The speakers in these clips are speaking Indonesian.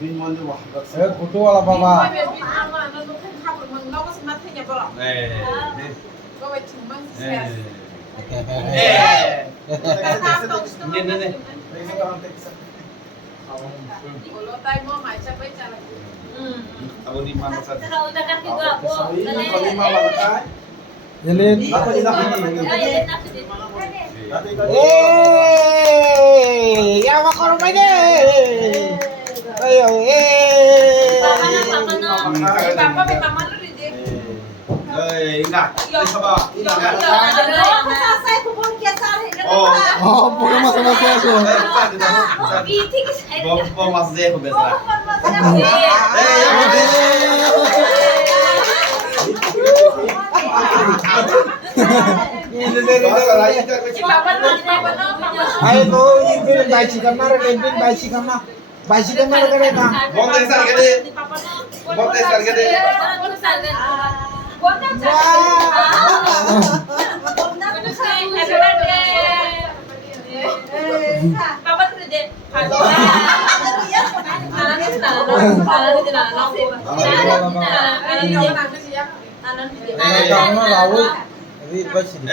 bin mandi wax kutu wala baba Ako di man sa Udah juga po. lima malakay. Yelin Ako di na Ayun na din. yawa ko naman ayo Papa na. Papa may mama na rin din. Ingat. Isa ba? Ingat. oh pura masalah sesuatu Bom mas Zé besar. ayo no ini bicycle na rin bin bicycle na rin na Bom desar gede. Bom desar gede. Papa na rin din. kamu lalu ini bicycle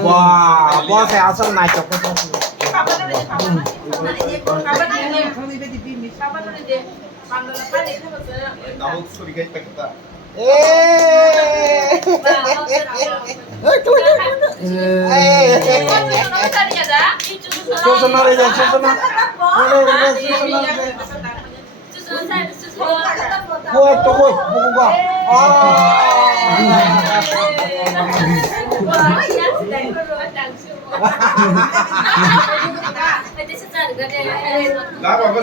wah wah saya asal naik ke situ Papa na rin din. Papa na rin din. Papa na rin din. Tahu surigay pa kita. Susunod rin yan, susunod. Kuat tuh, buku gua. Pwede sa sarga. Lama ba